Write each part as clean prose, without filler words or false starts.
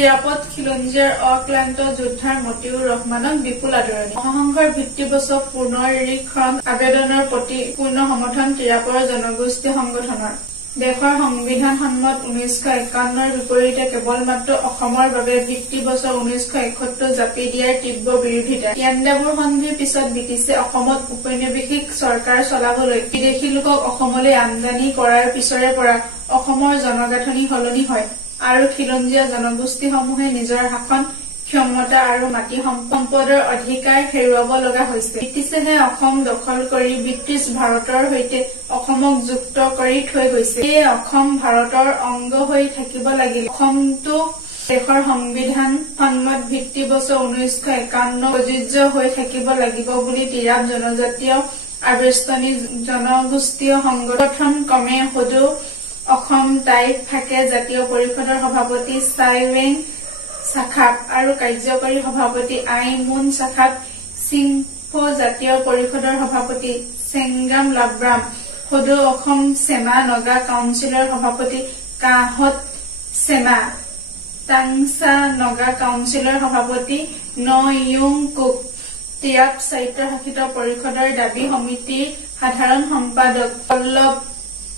নিৰাপদ খিলঞ্জিয়াৰ অক্লান্ত যোদ্ধাৰ মতিউৰ ৰহমানক বিপুল আদৰণি মহাসংঘৰ ভিত্তিবছৰ পুনৰীক্ষণ আবেদনৰ প্ৰতি পূৰ্ণ সমৰ্থন নিৰাপদ জনগোষ্ঠী সংগঠনৰ দেশৰ সংবিধান সন্মত 1951ৰ বিপৰীতে কেৱল মাত্ৰ অসমৰ বাবে ভিত্তিবছৰ 1971 জাপি দিয়াৰ তীব্ৰ বিৰোধিতা ইয়াণ্ডাবুৰ সন্ধিৰ পিছত ব্ৰিটিছে অসমত উপনিৱেশিক চৰকাৰ চলাবলৈ বিদেশী লোকক অসমলৈ আমদানি কৰাৰ পিছৰে পৰা অসমৰ জনগাঁথনি সলনি হয় আৰু খিলঞ্জীয়া জনগোষ্ঠীসমূহে নিজৰ শাসন ক্ষমতা আৰু মাটি সম্পদৰ অধিকাৰ হেৰুৱাব লগা হৈছে ব্ৰিটিছে অসম দখল কৰি ব্ৰিটিছ ভাৰতৰ সৈতে অসমক যুক্ত কৰি থৈ গৈছে এই অসম ভাৰতৰ অংগ হৈ থাকিব লাগিল অসমটো দেশৰ সংবিধান সন্মত ভিত্তিবছৰ 1951 প্ৰযোজ্য হৈ থাকিব লাগিব বুলি তিৰাপ জনজাতীয় আবেষ্টনী জনগোষ্ঠীয় সংগঠন ক্ৰমে সদৌ অসম টাইপ ফাকে জাতীয় পৰিষদৰ সভাপতি চাইৱেং শাখাত আৰু কাৰ্যকৰী সভাপতি আইমুন শাখাত সিংফো জাতীয় পৰিষদৰ সভাপতি চেংগাম লাব্ৰাম সদৌ অসম সেনা নগা কাউন্সিলৰ সভাপতি কাহত সেনা টাংসা নগা কাউন্সিলৰ সভাপতি নয়ুং কুক তিৰাপ সাহিত্য শাসিত পৰিষদৰ দাবী সমিতিৰ সাধাৰণ সম্পাদক পল্লৱ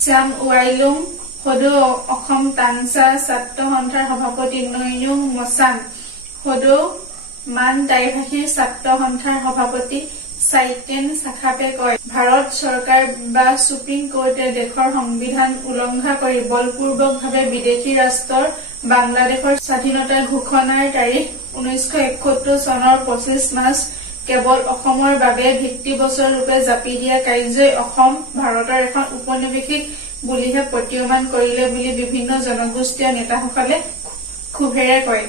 চাম ৱাইলুং সদৌ অসম টাংসা ছাত্ৰ সন্থাৰ সভাপতি নয়ুং মচান সদৌ মান টাইভাষীৰ ছাত্ৰ সন্থাৰ সভাপতি চাইটেন শাখাপে কয় ভাৰত চৰকাৰ বা সুপ্ৰিম কোৰ্টে দেশৰ সংবিধান উলংঘা কৰি বলপূৰ্বকভাৱে বিদেশী ৰাষ্ট্ৰৰ বাংলাদেশৰ স্বাধীনতা ঘোষণাৰ তাৰিখ 1971 চনৰ 25 মাৰ্চ কেৱল অসমৰ বাবে ভিত্তিবছৰ ৰূপে জাপি দিয়া কাৰ্যই অসম ভাৰতৰ এখন উপনিৱেশিক বুলিহে প্ৰতীয়মান কৰিলে বুলি বিভিন্ন জনগোষ্ঠীয় নেতাসকলে ক্ষোভেৰে কয়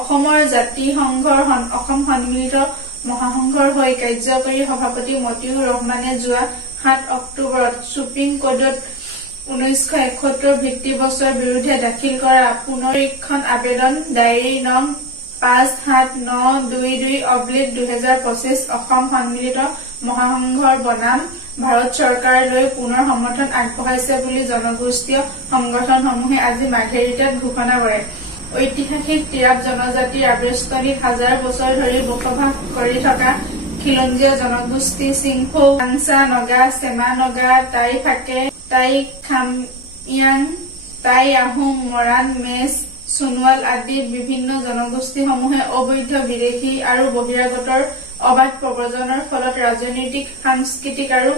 অসমৰ জাতিসংঘৰ অসম সন্মিলিত মহাসংঘৰ হৈ কাৰ্যকৰী সভাপতি মতিউৰ ৰহমানে যোৱা 7 অক্টোবৰত সুপ্ৰিম কোৰ্টত 1971 ভিত্তিবছৰ বিৰুদ্ধে দাখিল কৰা পুনৰীক্ষণ আবেদন ডায়েৰী নং 57922/2025 অসম সন্মিলিত মহাসংঘৰ বনাম ভাৰত চৰকাৰলৈ পুনৰ সমৰ্থন আগবঢ়াইছে বুলি জনগোষ্ঠীয় সংগঠনসমূহে আজি মাৰ্ঘেৰিটাত ঘোষণা কৰে ঐতিহাসিক তিৰাপ জনজাতিৰ আবেষ্টনীত হাজাৰ বছৰ ধৰি বসবাস কৰি থকা খিলঞ্জীয়া জনগোষ্ঠী সিংফো টাংসা নগা সেমা নগা টাই ফাকে টাই খাময়াং টাই আহোম মৰাণ মেচ সোণোৱাল আদি বিভিন্ন জনগোষ্ঠীসমূহে অবৈধ বিদেশী আৰু বহিৰাগতৰ অবাধ প্ৰব্ৰজনৰ ফলত ৰাজনৈতিক সাংস্কৃতিক আৰু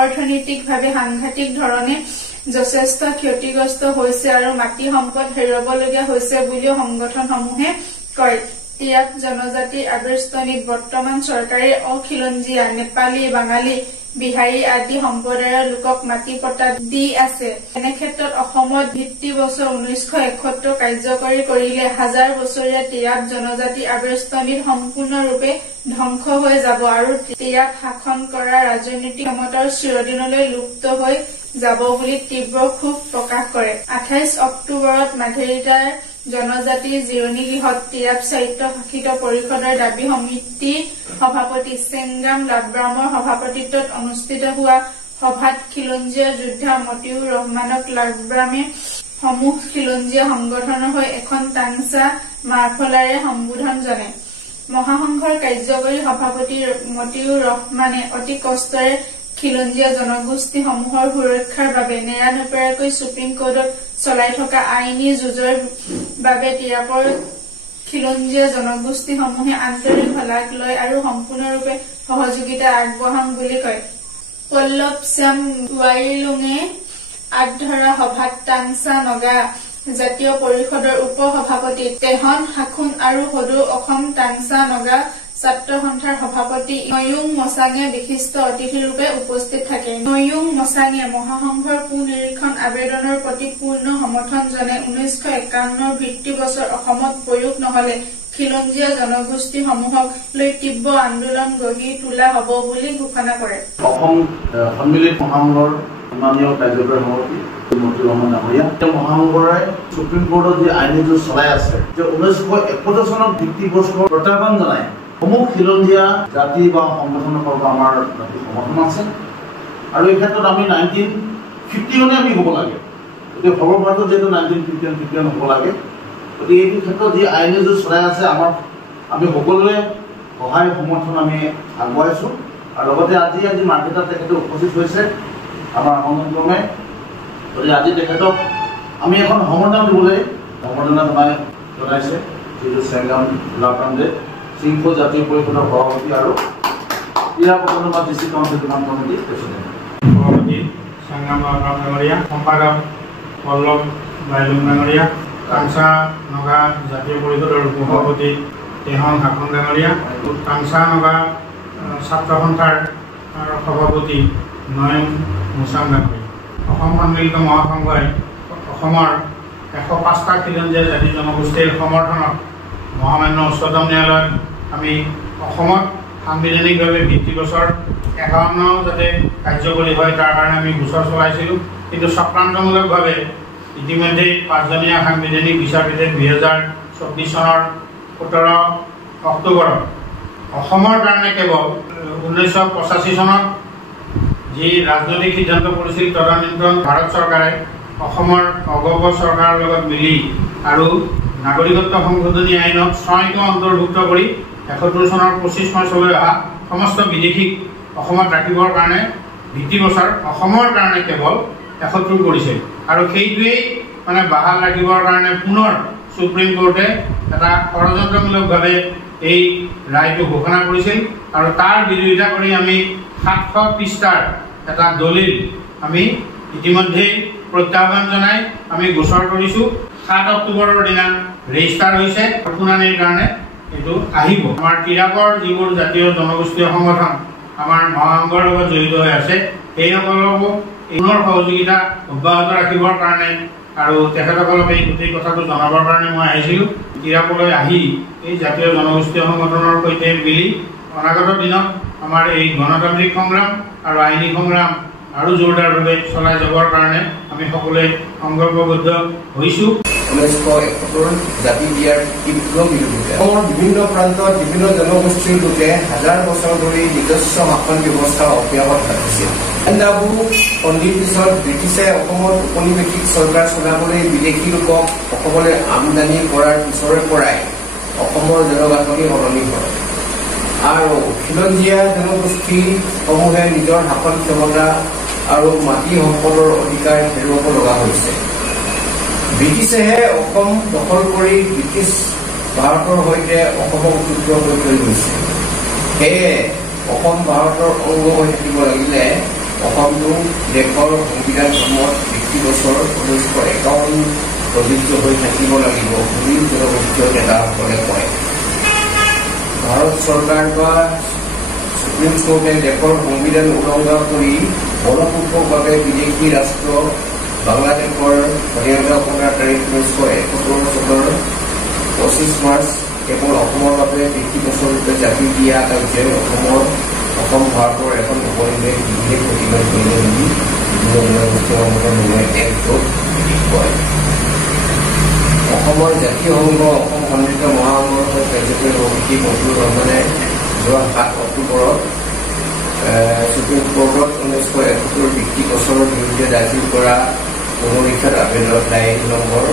অৰ্থনৈতিকভাৱে সাংঘাতিক ধৰণে যথেষ্ট ক্ষতিগ্ৰস্ত হৈছে আৰু মাটি সম্পদ হেৰুৱাবলগীয়া হৈছে বুলিও সংগঠনসমূহে কয় তিৰাপ জনজাতিৰ আবেষ্টনীত বৰ্তমান চৰকাৰে অখিলঞ্জীয়া নেপালী বাঙালী বিহাৰী আদি সম্প্ৰদায়ৰ লোকক মাটি পট্টা দি আছে এনে ক্ষেত্ৰত অসমত ভিত্তিবছৰ 1971 কাৰ্যকৰী কৰিলে হাজাৰ বছৰীয়া তিৰাপ জনজাতি আবেষ্টনীত সম্পূৰ্ণৰূপে ধ্বংস হৈ যাব আৰু তিৰাপ শাসন কৰা ৰাজনৈতিক ক্ষমতাৰ চিৰদিনলৈ লুপ্ত হৈ যাব বুলি তীব্ৰ ক্ষোভ প্ৰকাশ কৰে 28 অক্টোবৰত মাৰ্ঘেৰিটাৰ জনজাতি জিৰণি গৃহত তিৰাপ সাহিত্য শাসিত পৰিষদৰ দাবী সমিতিৰ সভাপতি চেংগাম লাব্ৰামৰ সভাপতিত্বত অনুষ্ঠিত হোৱা সভাত খিলঞ্জীয়া যোদ্ধা মতিউৰ ৰহমানক লাব্ৰামে সমূহ খিলঞ্জীয়া সংগঠনৰ হৈ এখন টাংসা মাৰ্ফলাৰে সম্বোধন জনায় মহাসংঘৰ কাৰ্যকৰী সভাপতি মতিউৰ ৰহমানে অতি কষ্টৰে খিলঞ্জীয়া জনগোষ্ঠীসমূহৰ সুৰক্ষাৰ বাবে নেৰানেপেৰাকৈ সুপ্ৰিম কোৰ্টত চলাই থকা আইনী যুঁজৰ বাবে তিৰাপৰ খিলঞ্জীয়া জনগোষ্ঠীসমূহে আন্তৰিক শলাগ লয় আৰু সম্পূৰ্ণৰূপে সহযোগিতা আগবঢ়াম বুলি কয় পল্লৱ চাম ৱাইলুঙে আগধৰা সভাত টাংসা নগা জাতীয় পৰিষদৰ উপ সভাপতি তেহন হাখুন আৰু সদৌ অসম টাংসা নগা ছাত্ৰ সন্থাৰ সভাপতি নয়ুং মচাঙে বিশিষ্ট অতিথিৰূপে উপস্থিত থাকে নয়ুং মচাঙে মহাসংঘৰ পুনৰীক্ষণ আবেদনৰ প্ৰতি পূৰ্ণ সমৰ্থন জনাই 1951 ভিত্তিবছৰ অসমত প্ৰয়োগ নহলে খিলঞ্জীয়া জনগোষ্ঠীসমূহক লৈ তীব্ৰ আন্দোলন গঢ়ি তোলা হ'ব বুলি ঘোষণা কৰে অসম সন্মিলিত মহাসংঘৰ মাননীয় কাৰ্যকৰী সভাপতি মতিউৰ ৰহমান ডাঙৰীয়া মহাসংঘৰে সুপ্ৰিম কোৰ্টত যি আইনী যুঁজ চলাই আছে যে 1971 চনত ভিত্তিবছৰ প্ৰত্যাহ্বান জনাই সমূহ খিলঞ্জীয়া জাতি বা সংগঠনৰ পৰা আমাৰ সমৰ্থন আছে আৰু এই ক্ষেত্ৰত আমি 1951 আমি হ'ব লাগে এতিয়া সৰ্বভাৰতত যেহেতু 1951 হ'ব লাগে গতিকে এইটো ক্ষেত্ৰত যি আইনে যে চলাই আছে আমি সকলোৱে সহায় সমৰ্থন আমি আগবঢ়াইছোঁ আৰু লগতে আজি মাৰ্কেটত তেখেতে উপস্থিত হৈছে আমাৰ আমন্ত্ৰণক্ৰমে। গতিকে আজি তেখেতক আমি এখন সম্বৰ্ধনা দিবলৈ সম্বৰ্ধনা জনাইছে যিটো চেংগাম ব্লক কংগ্ৰেছ চিংফো জাতীয় পৰিষদৰ সভাপতি আৰু ক্ৰীড়া প্ৰবন্ধন বা ডিষ্ট্ৰিক্ট কাউন্সিল কমিটি প্ৰেচিডেণ্ট সভাপতি চেংগাম ব্লক ডাঙৰীয়া, সম্পাদক পল্লৱ বাইলুং ডাঙৰীয়া, কাংচা নগা জাতীয় পৰিষদৰ উপসভাপতি তেহন হাকন ডাঙৰীয়া, কাংচা নগা ছাত্ৰ সন্থাৰ সভাপতি নয়ন মুছাম ডাঙৰীয়া। অসম সন্মিলিত মহাসংঘই অসমৰ 105টা খিলঞ্জীয়া জাতি জনগোষ্ঠীৰ সমৰ্থনত মহামান্য উচ্চতম ন্যায়ালয়ত আমি অসমত সাংবিধানিকভাৱে ভিত্তিগোচৰ 51 যাতে কাৰ্যকৰী হয় তাৰ কাৰণে আমি গোচৰ চলাইছিলোঁ। কিন্তু চক্ৰান্তমূলকভাৱে ইতিমধ্যে 5জনীয়া সাংবিধানিক বিচাৰপীঠে 2024 চনৰ 17 অক্টোবৰত অসমৰ কাৰণে কেৱল 1985 চনত যি ৰাজনৈতিক সিদ্ধান্ত কৰিছিল তদানীন্তন ভাৰত চৰকাৰে অসমৰ অগপ চৰকাৰৰ লগত মিলি আৰু নাগৰিকত্ব সংশোধনী আইনত 6টো অন্তৰ্ভুক্ত কৰি 71 চনৰ 25 মাৰ্চলৈ অহা সমস্ত বিদেশীক অসমত ৰাখিবৰ কাৰণে ভিত্তিগোচৰ অসমৰ কাৰণে কেৱল 71 কৰিছিল আৰু সেইটোৱেই মানে বাহাল ৰাখিবৰ কাৰণে পুনৰ সুপ্ৰিম কোৰ্টে এটা ষড়যন্ত্ৰমূলকভাৱে এই ৰায়টো ঘোষণা কৰিছিল আৰু তাৰ বিৰোধিতা কৰি আমি 700 পৃষ্ঠাৰ এটা দলিল আমি ইতিমধ্যে প্ৰত্যাহ্বান জনাই আমি গোচৰ কৰিছোঁ। 7 অক্টোবৰৰ দিনা ৰেজিষ্টাৰ হৈছে শুনানিৰ কাৰণে এইটো আহিব। আমাৰ ক্ৰীড়াকৰ যিবোৰ জাতীয় জনগোষ্ঠীয় সংগঠন আমাৰ মহাসংঘৰ লগত জড়িত হৈ আছে সেইসকলকো পুনৰ সহযোগিতা অব্যাহত ৰাখিবৰ কাৰণে আৰু তেখেতসকলক এই গোটেই কথাটো জনাবৰ কাৰণে মই আহিছিলোঁ। ক্ৰীড়াকলৈ আহি এই জাতীয় জনগোষ্ঠীয় সংগঠনৰ সৈতে মিলি অনাগত দিনত আমাৰ এই গণতান্ত্ৰিক সংগ্ৰাম আৰু আইনী সংগ্ৰাম আৰু জোৰদাৰভাৱে চলাই যাবৰ কাৰণে আমি সকলোৱে সংকল্পবদ্ধ হৈছোঁ। 1971 জাতি দিয়াৰ তীব্ৰ বিৰোধিতা। অসমৰ বিভিন্ন প্ৰান্তত বিভিন্ন জনগোষ্ঠীৰ লোকে হাজাৰ বছৰ ধৰি নিজস্ব শাসন ব্যৱস্থা অব্যাহত ৰাখিছিল। সন্ধিৰ পিছত ব্ৰিটিছে অসমত ঔপনিৱেশিক চৰকাৰ চলাবলৈ বিদেশী লোকক অসমলৈ আমদানি কৰাৰ পিছৰে পৰাই অসমৰ জনগাঁথনি সলনি হয় আৰু খিলঞ্জীয়া জনগোষ্ঠীসমূহে নিজৰ শাসন ক্ষমতা আৰু মাটি সম্পদৰ অধিকাৰ হেৰুৱাব লগা হৈছে। ব্ৰিটিছেহে অসম দখল কৰি ব্ৰিটিছ ভাৰতৰ সৈতে অসমক যুদ্ধ হৈ থৈ গৈছে। সেয়ে অসম ভাৰতৰ অংগ হৈ থাকিব লাগিলে অসমটো দেশৰ সংবিধানসমূহত ভিত্তিগোচৰ 1951 প্ৰযোজ্য হৈ থাকিব লাগিব বুলি জনগোষ্ঠীয় নেতাসকলে কয়। ভাৰত চৰকাৰ বা সুপ্ৰিম কোৰ্টে দেশৰ সংবিধান উলংঘা কৰি বলপূৰ্বকভাৱে বিদেশী ৰাষ্ট্ৰ বাংলাদেশৰ স্বাধীনতা পতাৰ তাৰিখ 1971 চনৰ 25 মাৰ্চ কেৱল অসমৰ বাবে ভিত্তিগোচৰৰূপে জাপি দিয়া কাৰ্যই অসম ভাৰতৰ এখন উপনিৱেশ বিশেষ প্ৰতিবাদ কৰিলে বুলি বিভিন্ন জনগোষ্ঠীয় সংগঠনে একগোট কয়। অসমৰ জাতীয় সংঘ অসম সন্মিলিত মহাসংঘৰ কাৰ্যকৰী সভাপতি মঞ্জুৰ ৰহমানে যোৱা 7 অক্টোবৰত সুপ্ৰিম কোৰ্টত 1971 ভিত্তিগোচৰৰ বিৰুদ্ধে দাখিল কৰা পুনৰীক্ষাৰ আবেদনত লাইন নম্বৰ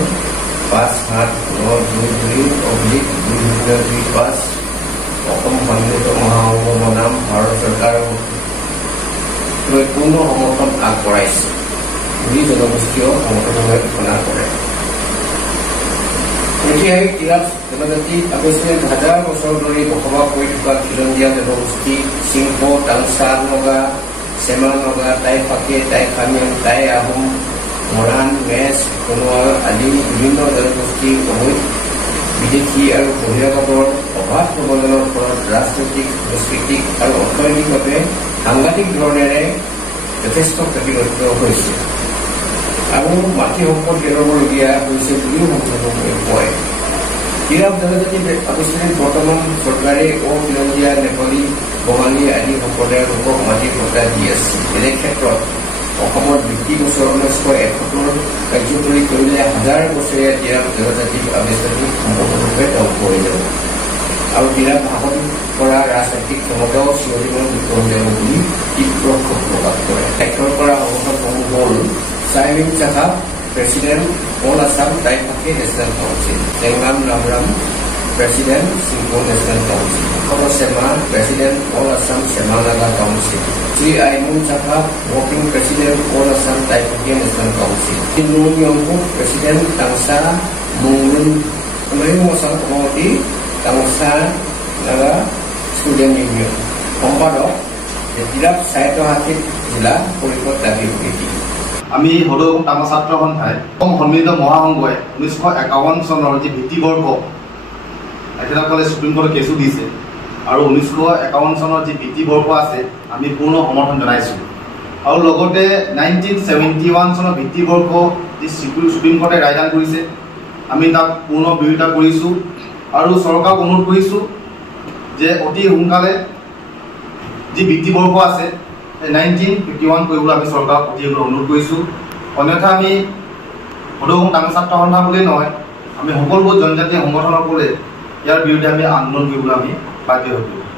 57922/2025 অসম সন্মিলিত মহাসংঘ বনাম ভাৰত চৰকাৰক পূৰ্ণ সমৰ্থন আগবঢ়াইছে বুলি জনগোষ্ঠীয় সংগঠনে ঘোষণা কৰে। ঐতিহাসিক ক্ৰীড়া জনজাতি আৱেশিক হাজাৰ বছৰ ধৰি বসবাস কৰি থকা খিলঞ্জীয়া জনগোষ্ঠী চিংফো, তাংচা নগা, চেমা নগা, টাই ফাকে, টাই খামিয়াং, টাই আহোম, মৰাণ, মেচ, সোণোৱাল আদি বিভিন্ন জনগোষ্ঠীৰ অবৈধ বিদেশী আৰু বহিৰাগতৰ অবাধ প্ৰৱঞ্চনাৰ ফলত ৰাজনৈতিক, সাংস্কৃতিক আৰু অৰ্থনৈতিকভাৱে সাংঘাতিক ধৰণেৰে যথেষ্ট ক্ষতিগ্ৰস্ত হৈছে আৰু মাটি সম্পদ হেৰুৱাবলগীয়া হৈছে বুলিও সংগঠনসমূহে কয়। ক্ৰীড়া জনজাতি আৱেশিক বৰ্তমান চৰকাৰে খিলঞ্জীয়া, নেপালী, বঙালী আদি সম্প্ৰদায়ৰ লোকক মাটিৰ ভত্তা দি আছে। এনে ক্ষেত্ৰত অসমত ভিত্তিগোচৰ 1971 কাৰ্যকৰী কৰিলে হাজাৰ বছৰীয়া ক্ৰীড়া জনজাতিক আৱেশিক সম্পূৰ্ণৰূপে ধ্বংস হৈ যাব আৰু ক্ৰীড়া ভাষণ কৰা ৰাজনৈতিক ক্ষমতাও চিৰদিনৰ বিফল হৈ যাব বুলি তীব্ৰ ক্ষোভ প্ৰকাশ কৰে। দায়িত্বৰ পৰা সংগঠনসমূহ হ'ল চাইমিন চাহাব, প্ৰেচিডেণ্ট অল আছাম টাই ফাকে National Council, Sengam Lamram, President, Singpo National Council, Koro Sema, President, All Assam Semanaga Council, Sri Aimun Chakap, Working President, All Assam Taipukia National Council, Nun Yongku, President, Tangsa, Mungun, Kemudian Mosang Komodi, Tangsa, Naga, Student Union, Kompadok, Jetilap Saito Hatip, Jila, Polikot Dagi Bukiti. আমি হলেও ডাঙৰ ছাত্ৰ সন্থাই সন্মিলিত মহাসংঘই 1951 চনৰ যি ভিত্তিবৰ্গ একেসকলে supreme কোৰ্টত কেছু দিছে আৰু 1951 চনৰ যি ভিত্তিবৰ্গ আছে আমি পূৰ্ণ সমৰ্থন জনাইছোঁ আৰু লগতে 1971 চনৰ ভিত্তিবৰ্গ যি সুপ্ৰিম কোৰ্টে ৰায়দান কৰিছে আমি তাক পূৰ্ণ বিৰোধিতা কৰিছোঁ আৰু চৰকাৰক অনুৰোধ কৰিছোঁ যে অতি সোনকালে যি ভিত্তিবৰ্গ আছে 1951 কৰিবলৈ আমি চৰকাৰক অতি অনুৰোধ কৰিছোঁ অন্যথা আমি সদৌ ডাঙৰ ছাত্ৰ সন্থা বুলি নহয় আমি সকলোবোৰ জনজাতীয় সংগঠনৰ কৰে ইয়াৰ বিৰুদ্ধে আমি আন্দোলন কৰিবলৈ আমি বাধ্য হৈছোঁ।